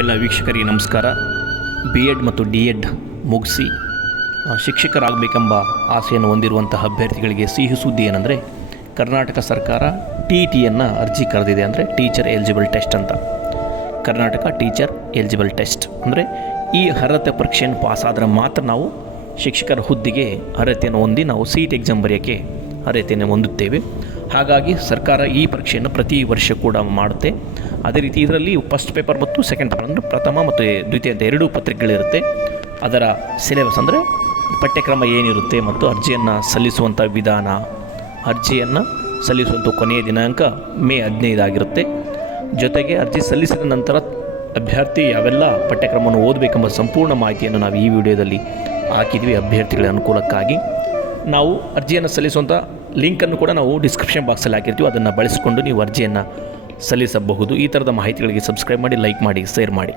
ಎಲ್ಲ ವೀಕ್ಷಕರಿಗೆ ನಮಸ್ಕಾರ. ಬಿ ಎಡ್ ಮತ್ತು ಡಿ ಎಡ್ ಮುಗಿಸಿ ಶಿಕ್ಷಕರಾಗಬೇಕೆಂಬ ಆಸೆಯನ್ನು ಹೊಂದಿರುವಂತಹ ಅಭ್ಯರ್ಥಿಗಳಿಗೆ ಸಿಹಿ ಸುದ್ದಿ ಏನಂದರೆ, ಕರ್ನಾಟಕ ಸರ್ಕಾರ ಟಿ ಟಿಯನ್ನು ಅರ್ಜಿ ಕರೆದಿದೆ ಅಂದರೆ ಟೀಚರ್ ಎಲಿಜಿಬಲ್ ಟೆಸ್ಟ್ ಅಂತ. ಕರ್ನಾಟಕ ಟೀಚರ್ ಎಲಿಜಿಬಲ್ ಟೆಸ್ಟ್ ಅಂದರೆ ಈ ಅರ್ಹತೆ ಪರೀಕ್ಷೆಯನ್ನು ಪಾಸ್ ಆದರೆ ಮಾತ್ರ ನಾವು ಶಿಕ್ಷಕರ ಹುದ್ದೆಗೆ ಅರ್ಹತೆಯನ್ನು ಹೊಂದಿ ನಾವು ಸೀಟ್ ಎಕ್ಸಾಮ್ ಬರೆಯೋಕ್ಕೆ ಅರ್ಹತೆಯನ್ನು ಹೊಂದುತ್ತೇವೆ. ಹಾಗಾಗಿ ಸರ್ಕಾರ ಈ ಪರೀಕ್ಷೆಯನ್ನು ಪ್ರತಿ ವರ್ಷ ಕೂಡ ಮಾಡುತ್ತೆ. ಅದೇ ರೀತಿ ಇದರಲ್ಲಿ ಫಸ್ಟ್ ಪೇಪರ್ ಮತ್ತು ಸೆಕೆಂಡ್ ಪೇಪರ್ ಅಂದರೆ ಪ್ರಥಮ ಮತ್ತು ದ್ವಿತೀಯ ಅಂತ ಎರಡೂ ಪತ್ರಿಕೆಗಳಿರುತ್ತೆ. ಅದರ ಸಿಲೆಬಸ್ ಅಂದರೆ ಪಠ್ಯಕ್ರಮ ಏನಿರುತ್ತೆ ಮತ್ತು ಅರ್ಜಿಯನ್ನು ಸಲ್ಲಿಸುವಂಥ ವಿಧಾನ. ಅರ್ಜಿಯನ್ನು ಸಲ್ಲಿಸುವಂಥ ಕೊನೆಯ ದಿನಾಂಕ ಮೇ ಹದಿನೈದಾಗಿರುತ್ತೆ. ಜೊತೆಗೆ ಅರ್ಜಿ ಸಲ್ಲಿಸಿದ ನಂತರ ಅಭ್ಯರ್ಥಿ ಯಾವೆಲ್ಲ ಪಠ್ಯಕ್ರಮವನ್ನು ಓದಬೇಕೆಂಬ ಸಂಪೂರ್ಣ ಮಾಹಿತಿಯನ್ನು ನಾವು ಈ ವಿಡಿಯೋದಲ್ಲಿ ಹಾಕಿದ್ವಿ ಅಭ್ಯರ್ಥಿಗಳ ಅನುಕೂಲಕ್ಕಾಗಿ. ನಾವು ಅರ್ಜಿಯನ್ನು ಸಲ್ಲಿಸುವಂಥ ಲಿಂಕನ್ನು ಕೂಡ ನಾವು ಡಿಸ್ಕ್ರಿಪ್ಷನ್ ಬಾಕ್ಸಲ್ಲಿ ಹಾಕಿರ್ತೀವಿ. ಅದನ್ನು ಬಳಸಿಕೊಂಡು ನೀವು ಅರ್ಜಿಯನ್ನು ಸಲ್ಲಿಸಬಹುದು. ಈ ಥರದ ಮಾಹಿತಿಗಳಿಗೆ ಸಬ್ಸ್ಕ್ರೈಬ್ ಮಾಡಿ, ಲೈಕ್ ಮಾಡಿ, ಶೇರ್ ಮಾಡಿ.